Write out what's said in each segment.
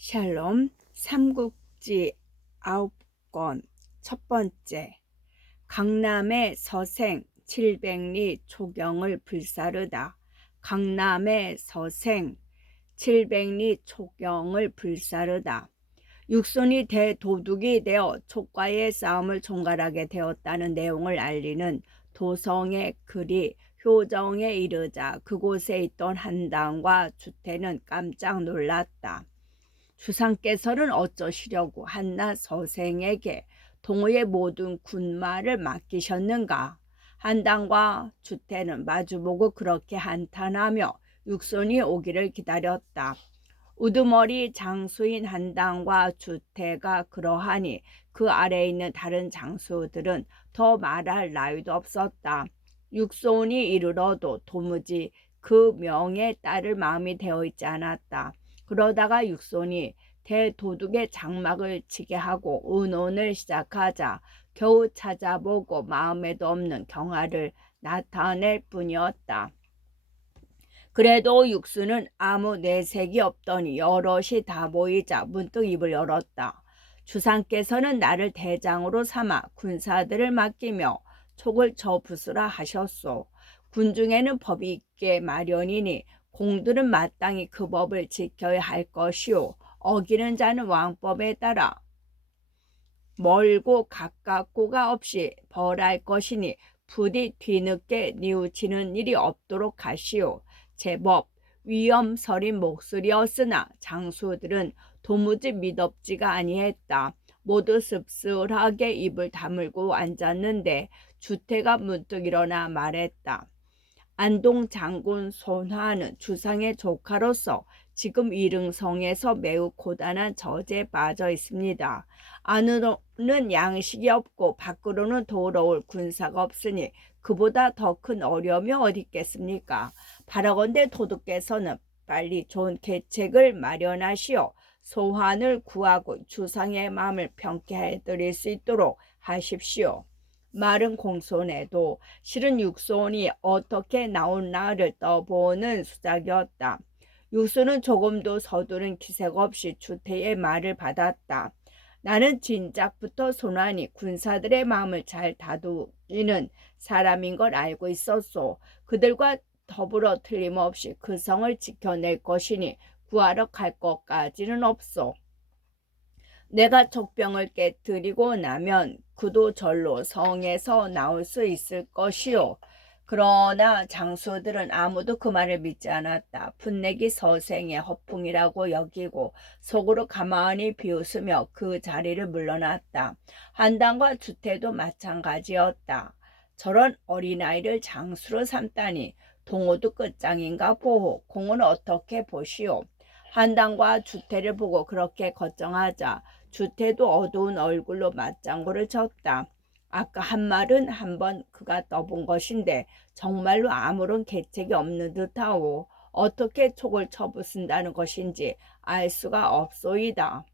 샬롬 삼국지 9권 첫 번째. 강남의 서생 700리 초경을 불사르다. 강남의 서생 700리 초경을 불사르다. 육손이 대도둑이 되어 촉과의 싸움을 총괄하게 되었다는 내용을 알리는 도성의 글이 효정에 이르자 그곳에 있던 한당과 주태는 깜짝 놀랐다. 주상께서는 어쩌시려고 한나 서생에게 동호의 모든 군마를 맡기셨는가? 한당과 주태는 마주보고 그렇게 한탄하며 육손이 오기를 기다렸다. 우두머리 장수인 한당과 주태가 그러하니 그 아래에 있는 다른 장수들은 더 말할 나위도 없었다. 육손이 이르러도 도무지 그 명에 따를 마음이 되어 있지 않았다. 그러다가 육손이 대도둑의 장막을 치게 하고 의논을 시작하자 겨우 찾아보고 마음에도 없는 경화를 나타낼 뿐이었다. 그래도 육수는 아무 내색이 없더니 여럿이 다 보이자 문득 입을 열었다. 주상께서는 나를 대장으로 삼아 군사들을 맡기며 촉을 저부수라 하셨소. 군중에는 법이 있게 마련이니 공들은 마땅히 그 법을 지켜야 할 것이요 어기는 자는 왕법에 따라 멀고 가깝고가 없이 벌할 것이니 부디 뒤늦게 뉘우치는 일이 없도록 하시오. 제법 위엄서린 목소리였으나 장수들은 도무지 미덥지가 아니했다. 모두 씁쓸하게 입을 다물고 앉았는데 주태가 문득 일어나 말했다. 안동 장군 손화는 주상의 조카로서 지금 이릉성에서 매우 고단한 저제에 빠져 있습니다. 안으로는 양식이 없고 밖으로는 도러올 군사가 없으니 그보다 더 큰 어려움이 어디 있겠습니까? 바라건대 도둑께서는 빨리 좋은 계책을 마련하시어 소환을 구하고 주상의 마음을 평케해 드릴 수 있도록 하십시오. 말은 공손해도 실은 육손이 어떻게 나올나를 떠보는 수작이었다. 육손은 조금도 서두른 기색 없이 주태의 말을 받았다. 나는 진작부터 손환이 군사들의 마음을 잘 다루는 사람인 걸 알고 있었소. 그들과 더불어 틀림없이 그 성을 지켜낼 것이니 구하러 갈 것까지는 없소. 내가 족병을 깨뜨리고 나면 그도 절로 성에서 나올 수 있을 것이요. 그러나 장수들은 아무도 그 말을 믿지 않았다. 풋내기 서생의 허풍이라고 여기고 속으로 가만히 비웃으며 그 자리를 물러났다. 한당과 주태도 마찬가지였다. 저런 어린아이를 장수로 삼다니 동호도 끝장인가 보호. 공은 어떻게 보시오. 한당과 주태를 보고 그렇게 걱정하자 주태도 어두운 얼굴로 맞장구를 쳤다. 아까 한 말은 한번 그가 떠본 것인데 정말로 아무런 계책이 없는 듯하오. 어떻게 촉을 쳐부순다는 것인지 알 수가 없소이다.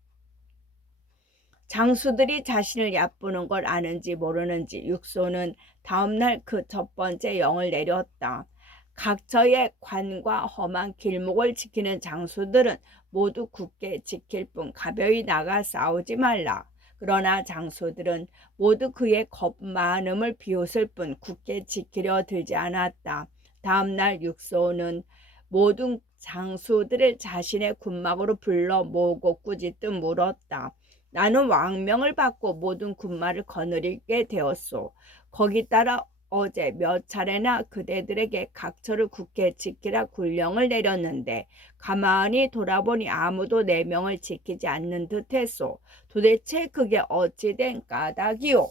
장수들이 자신을 얕보는 걸 아는지 모르는지 육소는 다음날 그 첫 번째 영을 내렸다. 각처의 관과 험한 길목을 지키는 장수들은 모두 굳게 지킬 뿐 가벼이 나가 싸우지 말라. 그러나 장수들은 모두 그의 겁 많음을 비웃을 뿐 굳게 지키려 들지 않았다. 다음날 육소는 모든 장수들을 자신의 군막으로 불러 모으고 꾸짖듯 물었다. 나는 왕명을 받고 모든 군마를 거느리게 되었소. 거기 따라 어제 몇 차례나 그대들에게 각처를 굳게 지키라 군령을 내렸는데 가만히 돌아보니 아무도 내 명을 지키지 않는 듯했소. 도대체 그게 어찌된 까닭이오.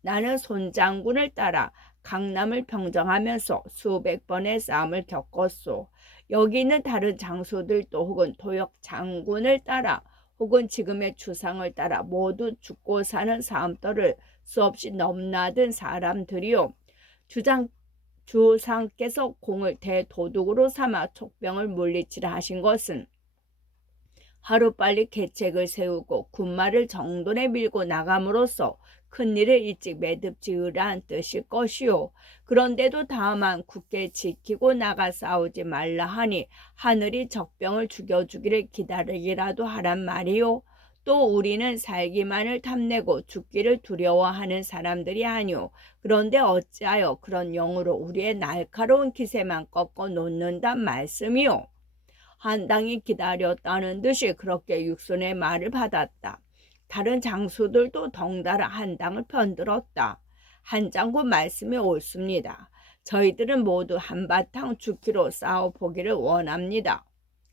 나는 손장군을 따라 강남을 평정하면서 수백 번의 싸움을 겪었소. 여기 있는 다른 장수들도 혹은 도역 장군을 따라 혹은 지금의 주상을 따라 모두 죽고 사는 싸움터를 수없이 넘나든 사람들이요. 주상께서 공을 대도둑으로 삼아 촉병을 물리치라 하신 것은 하루빨리 계책을 세우고 군마를 정돈에 밀고 나감으로써 큰일을 일찍 매듭지으라는 뜻일 것이요. 그런데도 다만 굳게 지키고 나가 싸우지 말라 하니 하늘이 적병을 죽여주기를 기다리기라도 하란 말이요. 또 우리는 살기만을 탐내고 죽기를 두려워하는 사람들이 아니오. 그런데 어찌하여 그런 영으로 우리의 날카로운 기세만 꺾어 놓는단 말씀이오. 한당이 기다렸다는 듯이 그렇게 육손의 말을 받았다. 다른 장수들도 덩달아 한당을 편들었다. 한장군 말씀이 옳습니다. 저희들은 모두 한바탕 죽기로 싸워보기를 원합니다.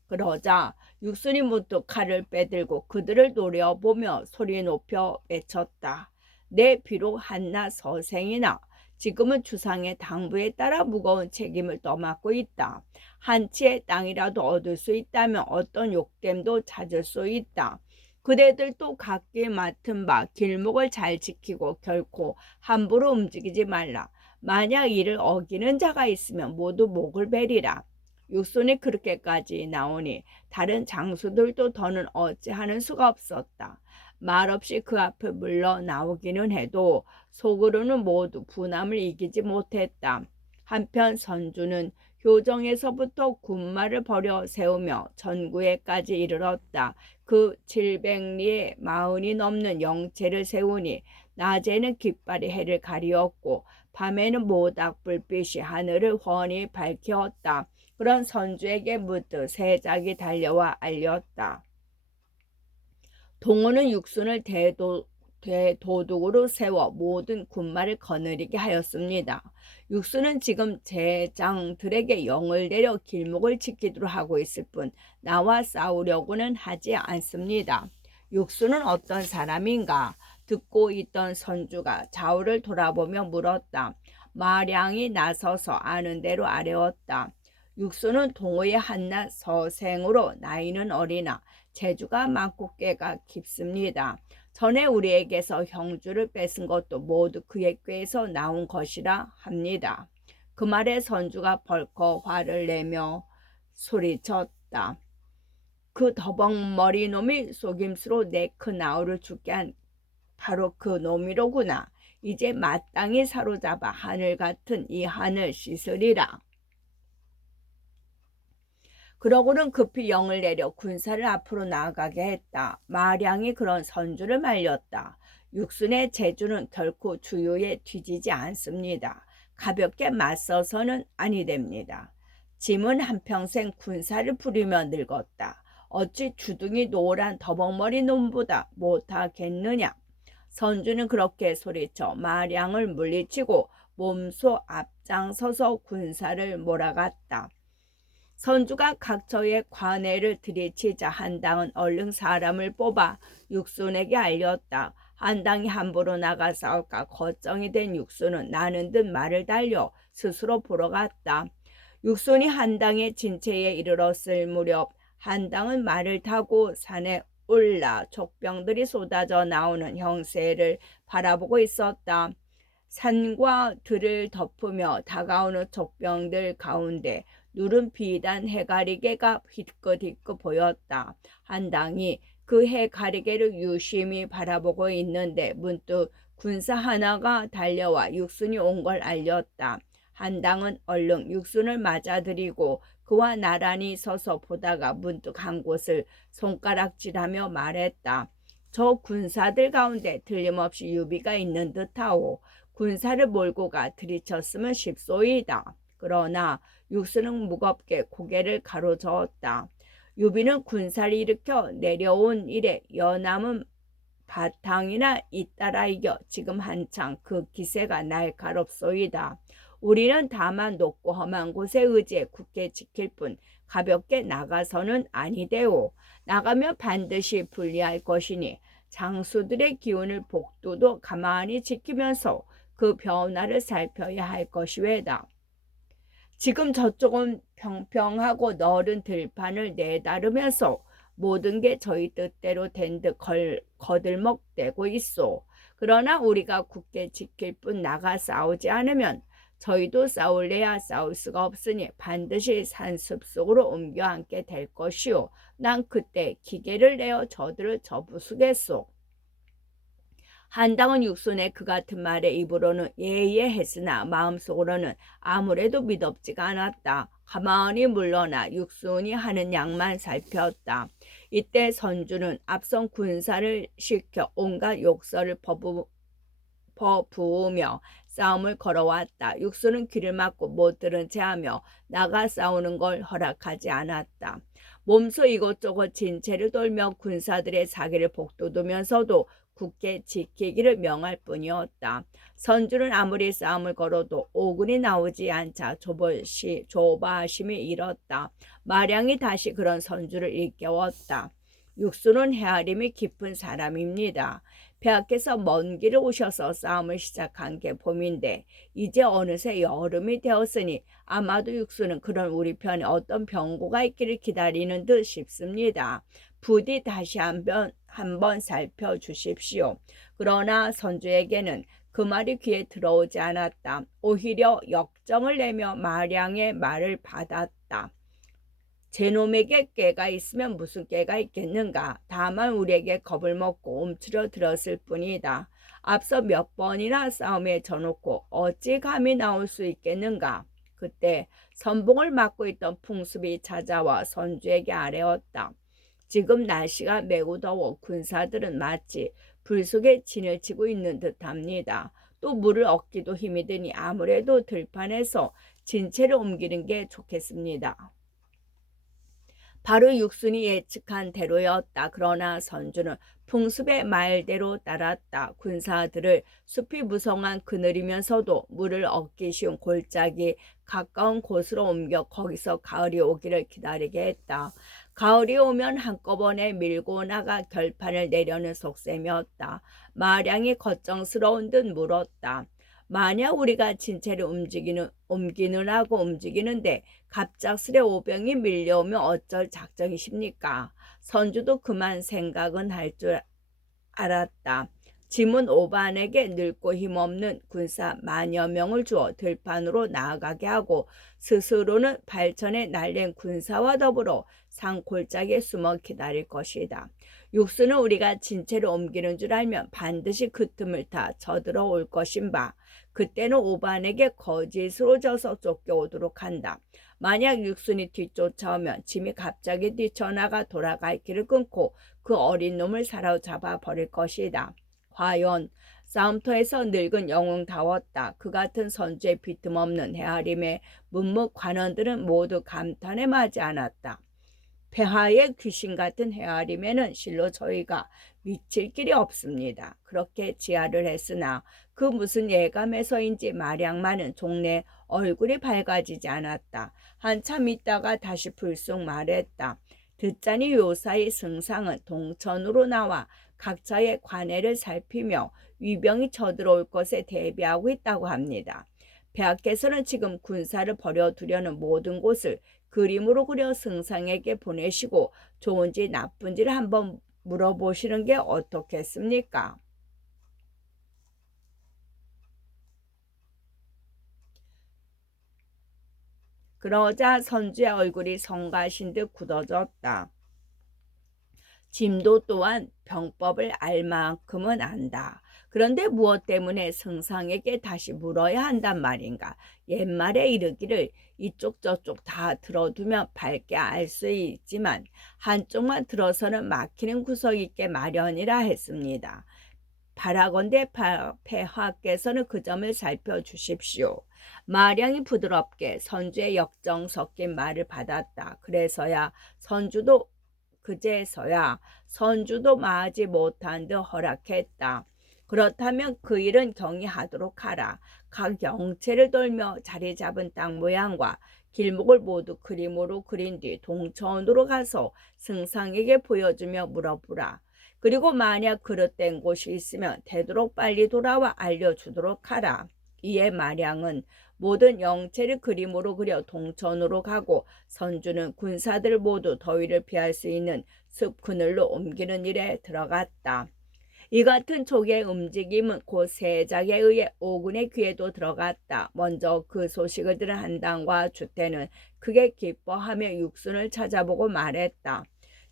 그러자 육순이 문득 칼을 빼들고 그들을 노려보며 소리 높여 외쳤다. 내 비록 한낱 서생이나 지금은 주상의 당부에 따라 무거운 책임을 떠맡고 있다. 한 치의 땅이라도 얻을 수 있다면 어떤 욕됨도 찾을 수 있다. 그대들도 각기 맡은 바 길목을 잘 지키고 결코 함부로 움직이지 말라. 만약 이를 어기는 자가 있으면 모두 목을 베리라. 육손이 그렇게까지 나오니 다른 장수들도 더는 어찌하는 수가 없었다. 말없이 그 앞에 물러 나오기는 해도 속으로는 모두 분함을 이기지 못했다. 한편 선주는 효정에서부터 군마를 버려 세우며 전구에까지 이르렀다. 그 700리에 40이 넘는 영체를 세우니 낮에는 깃발이 해를 가리었고 밤에는 모닥불빛이 하늘을 훤히 밝혔다. 그런 선주에게 문득 세작이 달려와 알렸다. 동호는 육순을 대도둑으로 세워 모든 군마를 거느리게 하였습니다. 육순은 지금 제장들에게 영을 내려 길목을 지키도록 하고 있을 뿐 나와 싸우려고는 하지 않습니다. 육순은 어떤 사람인가? 듣고 있던 선주가 좌우를 돌아보며 물었다. 마량이 나서서 아는 대로 아뢰었다. 육순은 동호의 한낱 서생으로 나이는 어리나 재주가 많고 꾀가 깊습니다. 전에 우리에게서 형주를 뺏은 것도 모두 그의 꾀에서 나온 것이라 합니다. 그 말에 선주가 벌컥 화를 내며 소리쳤다. 그 더벅머리 놈이 속임수로 내 큰 아우를 죽게 한 바로 그 놈이로구나. 이제 마땅히 사로잡아 하늘 같은 이 하늘 씻으리라. 그러고는 급히 영을 내려 군사를 앞으로 나아가게 했다. 마량이 그런 선주를 말렸다. 육순의 재주는 결코 주요에 뒤지지 않습니다. 가볍게 맞서서는 아니 됩니다. 짐은 한평생 군사를 부리며 늙었다. 어찌 주둥이 노란 더벅머리 놈보다 못하겠느냐. 선주는 그렇게 소리쳐 마량을 물리치고 몸소 앞장서서 군사를 몰아갔다. 선주가 각처에 관해를 들이치자 한당은 얼른 사람을 뽑아 육순에게 알렸다. 한당이 함부로 나가 싸울까 걱정이 된 육순은 나는 듯 말을 달려 스스로 보러 갔다. 육순이 한당의 진체에 이르렀을 무렵 한당은 말을 타고 산에 올라 족병들이 쏟아져 나오는 형세를 바라보고 있었다. 산과 들을 덮으며 다가오는 족병들 가운데 누른 비단 해가리개가 희끗희끗 보였다. 한당이 그 해가리개를 유심히 바라보고 있는데 문득 군사 하나가 달려와 육순이 온 걸 알렸다. 한당은 얼른 육순을 맞아들이고 그와 나란히 서서 보다가 문득 한 곳을 손가락질하며 말했다. 저 군사들 가운데 틀림없이 유비가 있는 듯하오. 군사를 몰고 가 들이쳤으면 쉽소이다. 그러나 육순은 무겁게 고개를 가로저었다. 유비는 군사를 일으켜 내려온 이래 여남은 바탕이나 잇따라 이겨 지금 한창 그 기세가 날카롭소이다. 우리는 다만 높고 험한 곳에 의지해 굳게 지킬 뿐 가볍게 나가서는 아니되오. 나가면 반드시 불리할 것이니 장수들의 기운을 복도도 가만히 지키면서 그 변화를 살펴야 할 것이외다. 지금 저쪽은 평평하고 넓은 들판을 내다르면서 모든 게 저희 뜻대로 된 듯 거들먹대고 있소. 그러나 우리가 굳게 지킬 뿐 나가 싸우지 않으면 저희도 싸울래야 싸울 수가 없으니 반드시 산숲 속으로 옮겨 앉게 될 것이오. 난 그때 기계를 내어 저들을 접부수겠소. 한당은 육손의 그 같은 말에 입으로는 예예했으나 마음속으로는 아무래도 믿업지가 않았다. 가만히 물러나 육손이 하는 양만 살폈다. 이때 선주는 앞선 군사를 시켜 온갖 욕설을 퍼부으며 싸움을 걸어왔다. 육수는 귀를 막고 못 들은 채하며 나가 싸우는 걸 허락하지 않았다. 몸소 이곳저곳 진체를 돌며 군사들의 사기를 복돋우면서도 굳게 지키기를 명할 뿐이었다. 선주는 아무리 싸움을 걸어도 오군이 나오지 않자 조바심이 일었다. 마량이 다시 그런 선주를 일깨웠다. 육수는 헤아림이 깊은 사람입니다. 폐하께서 먼 길을 오셔서 싸움을 시작한 게 봄인데 이제 어느새 여름이 되었으니 아마도 육수는 그런 우리 편에 어떤 병고가 있기를 기다리는 듯 싶습니다. 부디 다시 한번 살펴주십시오. 그러나 선주에게는 그 말이 귀에 들어오지 않았다. 오히려 역정을 내며 마량의 말을 받았다. 제 놈에게 꾀가 있으면 무슨 꾀가 있겠는가. 다만 우리에게 겁을 먹고 움츠려 들었을 뿐이다. 앞서 몇 번이나 싸움에 져놓고 어찌 감히 나올 수 있겠는가. 그때 선봉을 맡고 있던 풍습이 찾아와 선주에게 아뢰었다. 지금 날씨가 매우 더워 군사들은 마치 불 속에 진을 치고 있는 듯합니다. 또 물을 얻기도 힘이 드니 아무래도 들판에서 진체를 옮기는 게 좋겠습니다. 바로 육순이 예측한 대로였다. 그러나 선주는 풍습의 말대로 따랐다. 군사들을 숲이 무성한 그늘이면서도 물을 얻기 쉬운 골짜기 가까운 곳으로 옮겨 거기서 가을이 오기를 기다리게 했다. 가을이 오면 한꺼번에 밀고 나가 결판을 내려는 속셈이었다. 마량이 걱정스러운 듯 물었다. 만약 우리가 진체를 옮기느라고 움직이는데 갑작스레 오병이 밀려오면 어쩔 작정이십니까? 선주도 그만 생각은 할 줄 알았다. 짐은 오반에게 늙고 힘없는 군사 만여 명을 주어 들판으로 나아가게 하고 스스로는 발천에 날린 군사와 더불어 산 골짜기에 숨어 기다릴 것이다. 육수는 우리가 진체를 옮기는 줄 알면 반드시 그 틈을 타 쳐들어올 것인바. 그때는 오반에게 거짓으로 져서 쫓겨오도록 한다. 만약 육순이 뒤쫓아오면 짐이 갑자기 뛰쳐나가 돌아갈 길을 끊고 그 어린 놈을 사로잡아 버릴 것이다. 과연 싸움터에서 늙은 영웅다웠다. 그 같은 선주의 빈틈없는 헤아림에 문무 관원들은 모두 감탄에 마지 않았다. 폐하의 귀신 같은 헤아림에는 실로 저희가 미칠 길이 없습니다. 그렇게 지하를 했으나 그 무슨 예감에서인지 마량만은 종래 얼굴이 밝아지지 않았다. 한참 있다가 다시 불쑥 말했다. 듣자니 요사이 승상은 동천으로 나와 각자의 관해를 살피며 위병이 쳐들어올 것에 대비하고 있다고 합니다. 폐하께서는 지금 군사를 벌여두려는 모든 곳을 그림으로 그려 승상에게 보내시고 좋은지 나쁜지를 한번 물어보시는 게 어떻겠습니까? 그러자 선주의 얼굴이 성가신 듯 굳어졌다. 짐도 또한 병법을 알 만큼은 안다. 그런데 무엇 때문에 승상에게 다시 물어야 한단 말인가? 옛말에 이르기를 이쪽 저쪽 다 들어두면 밝게 알 수 있지만 한쪽만 들어서는 막히는 구석이 있게 마련이라 했습니다. 바라건대 폐하께서는 그 점을 살펴주십시오. 마량이 부드럽게 선주의 역정 섞인 말을 받았다. 그제서야 선주도 마하지 못한 듯 허락했다. 그렇다면 그 일은 경이하도록 하라. 각 영체를 돌며 자리 잡은 땅 모양과 길목을 모두 그림으로 그린 뒤 동천으로 가서 승상에게 보여주며 물어보라. 그리고 만약 그릇된 곳이 있으면 되도록 빨리 돌아와 알려주도록 하라. 이에 마량은 모든 영체를 그림으로 그려 동천으로 가고 선주는 군사들 모두 더위를 피할 수 있는 숲 그늘로 옮기는 일에 들어갔다. 이 같은 족의 움직임은 곧 세작에 의해 오군의 귀에도 들어갔다. 먼저 그 소식을 들은 한당과 주태는 크게 기뻐하며 육순을 찾아보고 말했다.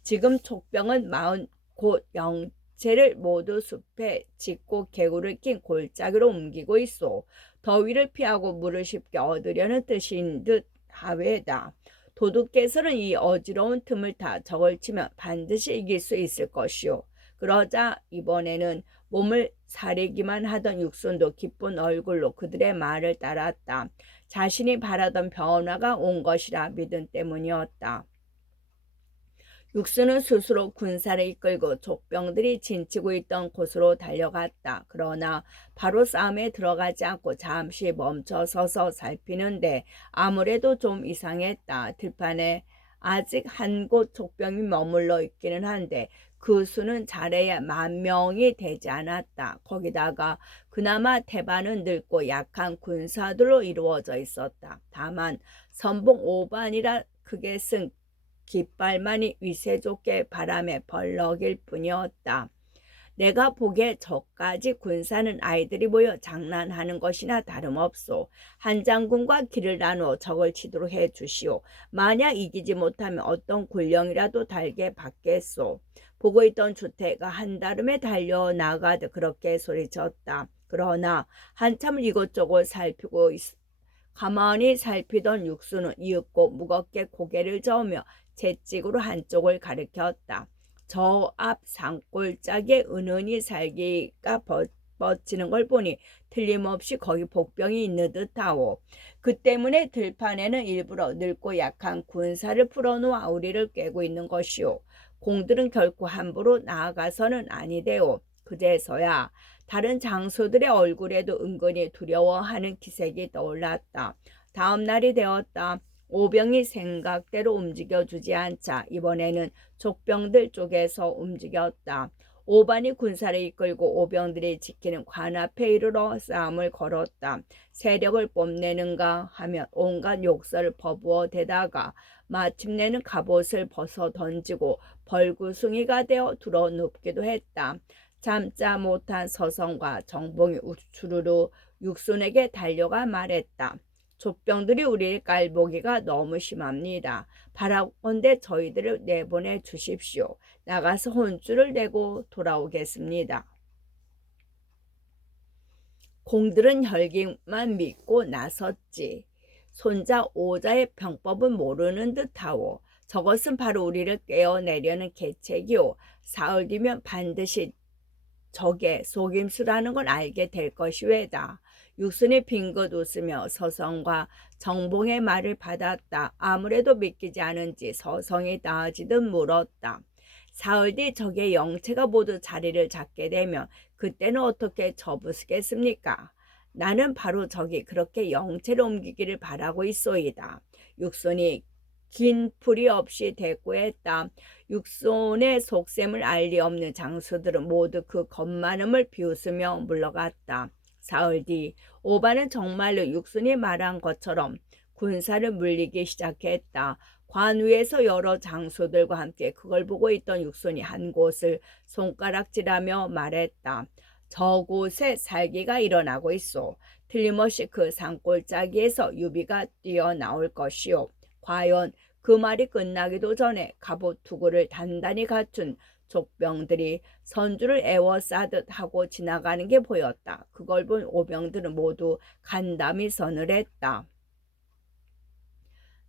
지금 족병은 40곳 영체를 모두 숲에 짓고 개구를 낀 골짜기로 옮기고 있소. 더위를 피하고 물을 쉽게 얻으려는 뜻인 듯 하외다. 도둑께서는 이 어지러운 틈을 타 적을 치면 반드시 이길 수 있을 것이오. 그러자 이번에는 몸을 사리기만 하던 육손도 기쁜 얼굴로 그들의 말을 따랐다. 자신이 바라던 변화가 온 것이라 믿음 때문이었다. 육수는 스스로 군사를 이끌고 족병들이 진치고 있던 곳으로 달려갔다. 그러나 바로 싸움에 들어가지 않고 잠시 멈춰서서 살피는데 아무래도 좀 이상했다. 들판에 아직 한 곳 족병이 머물러 있기는 한데 그 수는 잘해야 10,000명이 되지 않았다. 거기다가 그나마 대반은 늙고 약한 군사들로 이루어져 있었다. 다만 선봉 5반이라 크게 쓴 깃발만이 위세 좋게 바람에 벌럭일 뿐이었다. 내가 보기에 저까지 군사는 아이들이 모여 장난하는 것이나 다름없소. 한 장군과 길을 나누어 적을 치도록 해주시오. 만약 이기지 못하면 어떤 군령이라도 달게 받겠소. 보고 있던 주태가 한다름에 달려나가듯 그렇게 소리쳤다. 그러나 한참을 이곳저곳 살피고 가만히 살피던 육수는 이윽고 무겁게 고개를 저으며 채찍으로 한쪽을 가리켰다. 저 앞 산골짜기에 은은히 살기가 뻗치는 걸 보니 틀림없이 거기 복병이 있는 듯하오. 그 때문에 들판에는 일부러 늙고 약한 군사를 풀어놓아 우리를 꿰고 있는 것이오. 공들은 결코 함부로 나아가서는 아니되오. 그제서야 다른 장소들의 얼굴에도 은근히 두려워하는 기색이 떠올랐다. 다음 날이 되었다. 오병이 생각대로 움직여주지 않자 이번에는 족병들 쪽에서 움직였다. 오반이 군사를 이끌고 오병들이 지키는 관 앞에 이르러 싸움을 걸었다. 세력을 뽐내는가 하면 온갖 욕설을 퍼부어 대다가 마침내는 갑옷을 벗어 던지고 벌구숭이가 되어 들어눕기도 했다. 참자 못한 서성과 정봉이 우쭈르르 육순에게 달려가 말했다. 족병들이 우리를 깔보기가 너무 심합니다. 바라건대 저희들을 내보내 주십시오. 나가서 혼쭐을 내고 돌아오겠습니다. 공들은 혈기만 믿고 나섰지. 손자 오자의 병법은 모르는 듯하오. 저것은 바로 우리를 깨어내려는 계책이오. 사흘 뒤면 반드시 적의 속임수라는 걸 알게 될 것이외다. 육순이 빙긋 웃으며 서성과 정봉의 말을 받았다. 아무래도 믿기지 않은지 서성이 나아지듯 물었다. 사흘 뒤 적의 영체가 모두 자리를 잡게 되면 그때는 어떻게 접으시겠습니까? 나는 바로 적이 그렇게 영체를 옮기기를 바라고 있소이다. 육순이 긴 풀이 없이 대꾸했다. 육손의 속셈을 알 리 없는 장수들은 모두 그 겁많음을 비웃으며 물러갔다. 사흘 뒤 오반은 정말로 육순이 말한 것처럼 군사를 물리기 시작했다. 관 위에서 여러 장수들과 함께 그걸 보고 있던 육순이 한 곳을 손가락질하며 말했다. 저곳에 살기가 일어나고 있어. 틀림없이 그 산골짜기에서 유비가 뛰어나올 것이오. 과연 그 말이 끝나기도 전에 갑옷 투구를 단단히 갖춘 족병들이 선주를 에워싸듯 하고 지나가는 게 보였다. 그걸 본 오병들은 모두 간담이 서늘했다.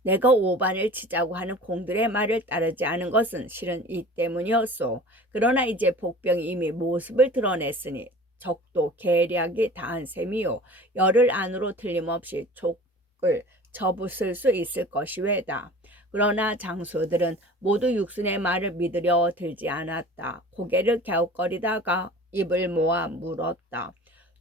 내가 오반을 치자고 하는 공들의 말을 따르지 않은 것은 실은 이 때문이었소. 그러나 이제 복병이 이미 모습을 드러냈으니 적도 계략이 다한 셈이요. 열흘 안으로 틀림없이 족을 접으실 수 있을 것이외다. 그러나 장수들은 모두 육순의 말을 믿으려 들지 않았다. 고개를 갸웃거리다가 입을 모아 물었다.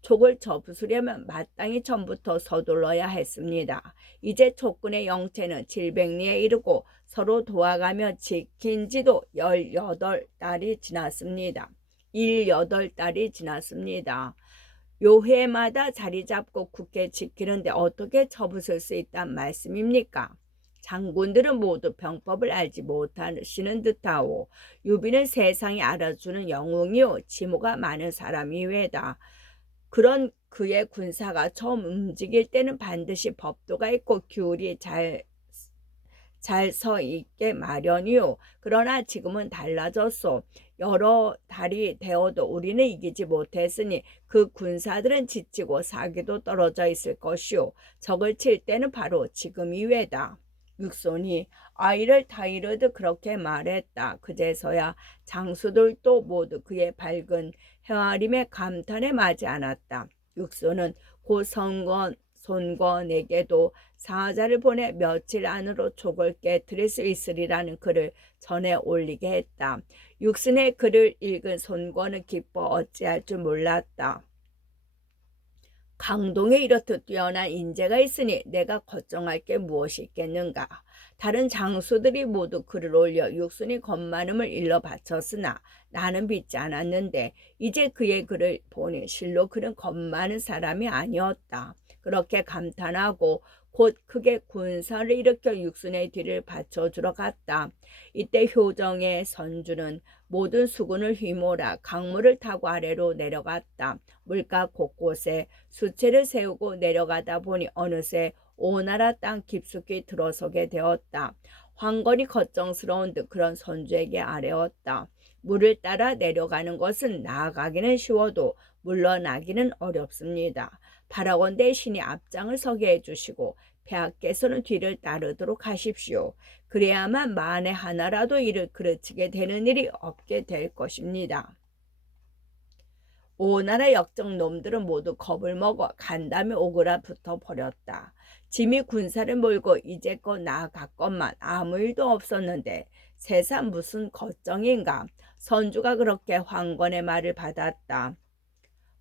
족을 접으려면 마땅히 전부터 서둘러야 했습니다. 이제 족군의 영체는 700리에 이르고 서로 도와가며 지킨 지도 18달이 지났습니다. 18달이 지났습니다. 요해마다 자리 잡고 굳게 지키는데 어떻게 접으실 수 있단 말씀입니까? 장군들은 모두 병법을 알지 못하시는 듯하오. 유비는 세상이 알아주는 영웅이요 지모가 많은 사람이외다. 그런 그의 군사가 처음 움직일 때는 반드시 법도가 있고 규율이 잘 서 있게 마련이요. 그러나 지금은 달라졌소. 여러 달이 되어도 우리는 이기지 못했으니 그 군사들은 지치고 사기도 떨어져 있을 것이요. 적을 칠 때는 바로 지금 이외다. 육손이 아이를 타이르드 그렇게 말했다. 그제서야 장수들도 모두 그의 밝은 헤아림에 감탄에 마지 않았다. 육손은 곧 손권에게도 사자를 보내 며칠 안으로 족을 깨뜨릴 수 있으리라는 글을 전해 올리게 했다. 육순의 글을 읽은 손권은 기뻐 어찌할 줄 몰랐다. 강동에 이렇듯 뛰어난 인재가 있으니 내가 걱정할 게 무엇이 있겠는가. 다른 장수들이 모두 글을 올려 육순이 겁많음을 일러 바쳤으나 나는 믿지 않았는데 이제 그의 글을 보니 실로 그는 겁많은 사람이 아니었다. 그렇게 감탄하고 곧 크게 군사를 일으켜 육순의 뒤를 받쳐주러 갔다. 이때 효정의 선주는 모든 수군을 휘몰아 강물을 타고 아래로 내려갔다. 물가 곳곳에 수채를 세우고 내려가다 보니 어느새 오나라 땅 깊숙이 들어서게 되었다. 황건이 걱정스러운 듯 그런 선주에게 아뢰었다. 물을 따라 내려가는 것은 나아가기는 쉬워도 물러나기는 어렵습니다. 바라건대 신이 앞장을 서게 해주시고 폐하께서는 뒤를 따르도록 하십시오. 그래야만 만에 하나라도 이를 그르치게 되는 일이 없게 될 것입니다. 오나라 역적 놈들은 모두 겁을 먹어 간담이 오그라 붙어 버렸다. 짐이 군사를 몰고 이제껏 나아갔건만 아무 일도 없었는데 세상 무슨 걱정인가. 선주가 그렇게 황건의 말을 받았다.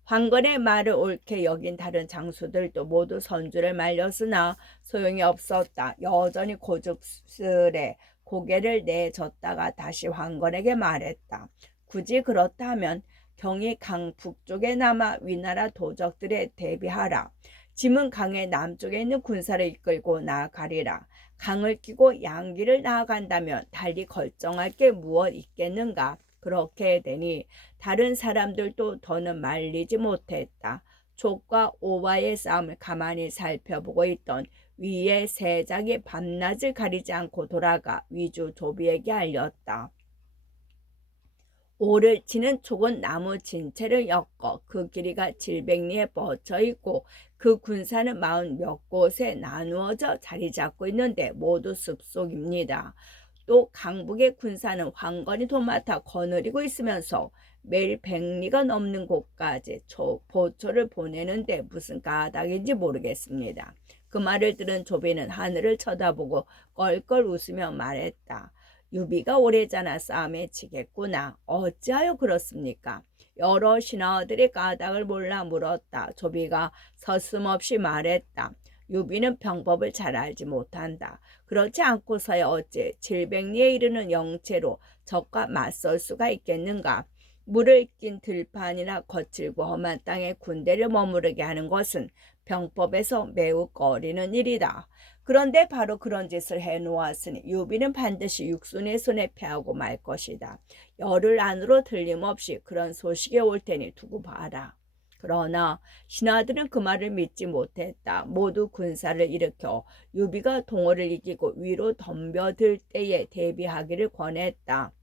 황건의 말을 옳게 여긴 다른 장수들도 모두 선주를 말렸으나 소용이 없었다. 여전히 고죽스레 고개를 내젓다가 다시 황건에게 말했다. 굳이 그렇다면 경이 강 북쪽에 남아 위나라 도적들에 대비하라. 짐은 강의 남쪽에 있는 군사를 이끌고 나아가리라. 강을 끼고 양길을 나아간다면 달리 걱정할 게 무엇 있겠는가. 그렇게 되니 다른 사람들도 더는 말리지 못했다. 족과 오와의 싸움을 가만히 살펴보고 있던 위의 세작이 밤낮을 가리지 않고 돌아가 위주 조비에게 알렸다. 오를 치는 족은 나무 진채를 엮어 그 길이가 700리에 뻗쳐 있고 그 군사는 40몇 곳에 나누어져 자리 잡고 있는데 모두 숲속입니다. 또 강북의 군사는 황건이 도맡아 거느리고 있으면서 매일 100리가 넘는 곳까지 보초를 보내는데 무슨 까닭인지 모르겠습니다. 그 말을 들은 조비는 하늘을 쳐다보고 껄껄 웃으며 말했다. 유비가 오래전에 싸움에 지겠구나. 어찌하여 그렇습니까? 여러 신하들의 까닭을 몰라 물었다. 조비가 서슴없이 말했다. 유비는 병법을 잘 알지 못한다. 그렇지 않고서야 어찌 700리에 이르는 영체로 적과 맞설 수가 있겠는가. 물을 낀 들판이나 거칠고 험한 땅에 군대를 머무르게 하는 것은 병법에서 매우 꺼리는 일이다. 그런데 바로 그런 짓을 해놓았으니 유비는 반드시 육순의 손에 패하고 말 것이다. 열흘 안으로 틀림없이 그런 소식이 올 테니 두고 봐라. 그러나 신하들은 그 말을 믿지 못했다. 모두 군사를 일으켜 유비가 동호를 이기고 위로 덤벼들 때에 대비하기를 권했다.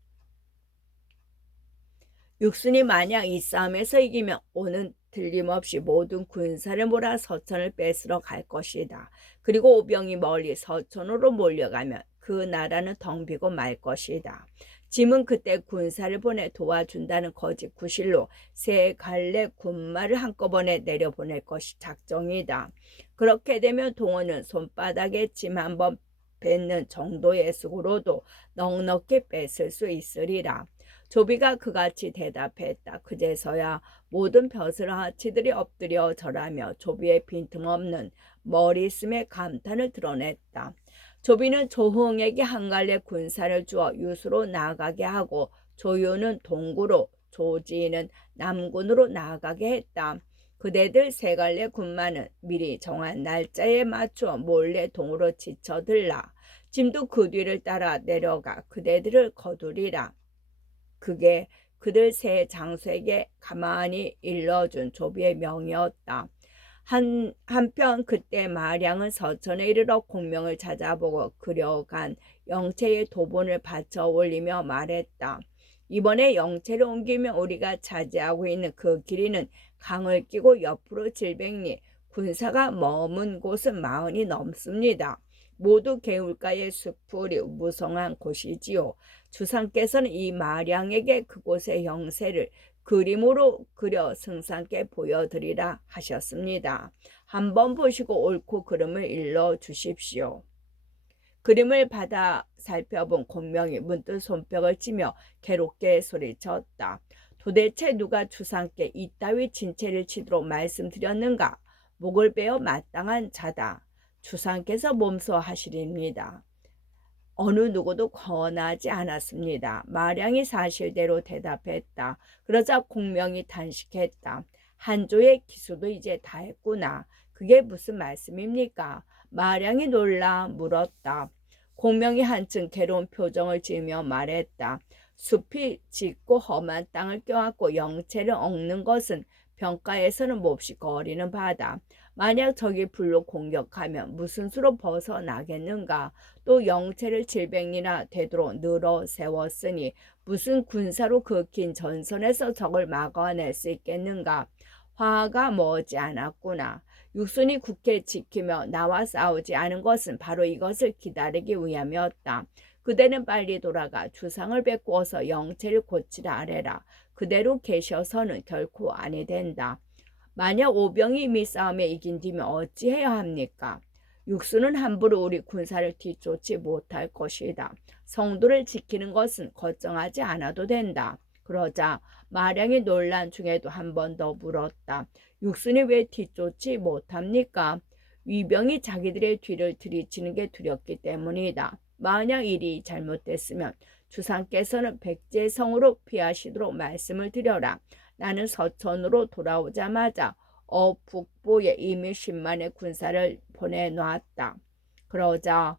육순이 만약 이 싸움에서 이기면 오는 틀림없이 모든 군사를 몰아 서천을 뺏으러 갈 것이다. 그리고 오병이 멀리 서천으로 몰려가면 그 나라는 덩비고 말 것이다. 짐은 그때 군사를 보내 도와준다는 거짓 구실로 세 갈래 군마를 한꺼번에 내려보낼 것이 작정이다. 그렇게 되면 동호는 손바닥에 짐 한번 뱉는 정도의 수고로도 넉넉히 뺏을 수 있으리라. 조비가 그같이 대답했다. 그제서야 모든 벼슬아치들이 엎드려 절하며 조비의 빈틈없는 머리씀에 감탄을 드러냈다. 조비는 조흥에게 한 갈래 군사를 주어 유수로 나아가게 하고 조유는 동구로, 조지는 남군으로 나아가게 했다. 그대들 세 갈래 군마는 미리 정한 날짜에 맞추어 몰래 동으로 지쳐들라. 짐도 그 뒤를 따라 내려가 그대들을 거두리라. 그게 그들 세 장수에게 가만히 일러준 조비의 명이었다. 한편 그때 마량은 서천에 이르러 공명을 찾아보고 그려간 영체의 도본을 받쳐 올리며 말했다. 이번에 영체를 옮기면 우리가 차지하고 있는 그 길이는 강을 끼고 옆으로 700리, 군사가 머문 곳은 40이 넘습니다. 모두 개울가의 숲풀이 무성한 곳이지요. 주상께서는 이 마량에게 그곳의 형세를 그림으로 그려 승상께 보여드리라 하셨습니다. 한번 보시고 옳고 그름을 일러 주십시오. 그림을 받아 살펴본 공명이 문득 손뼉을 치며 괴롭게 소리쳤다. 도대체 누가 주상께 이따위 진체를 치도록 말씀드렸는가? 목을 베어 마땅한 자다. 주상께서 몸소 하시립니다. 어느 누구도 권하지 않았습니다. 마량이 사실대로 대답했다. 그러자 공명이 단식했다. 한조의 기수도 이제 다 했구나. 그게 무슨 말씀입니까? 마량이 놀라 물었다. 공명이 한층 괴로운 표정을 지으며 말했다. 숲이 짙고 험한 땅을 껴안고 영체를 엉는 것은 병가에서는 몹시 거리는 바다. 만약 적이 불로 공격하면 무슨 수로 벗어나겠는가? 또 영체를 700리나 되도록 늘어 세웠으니 무슨 군사로 그 긴 전선에서 적을 막아낼 수 있겠는가? 화가 머지 않았구나. 육순이 굳게 지키며 나와 싸우지 않은 것은 바로 이것을 기다리기 위함이었다. 그대는 빨리 돌아가 주상을 뵙고서 영체를 고치라 아래라. 그대로 계셔서는 결코 아니 된다. 만약 오병이 이미 싸움에 이긴 뒤면 어찌해야 합니까? 육수는 함부로 우리 군사를 뒤쫓지 못할 것이다. 성도를 지키는 것은 걱정하지 않아도 된다. 그러자 마량이 논란 중에도 한 번 더 물었다. 육순이 왜 뒤쫓지 못합니까? 위병이 자기들의 뒤를 들이치는 게 두렵기 때문이다. 만약 일이 잘못됐으면 주상께서는 백제성으로 피하시도록 말씀을 드려라. 나는 서천으로 돌아오자마자 북부에 이미 10만의 군사를 보내놓았다. 그러자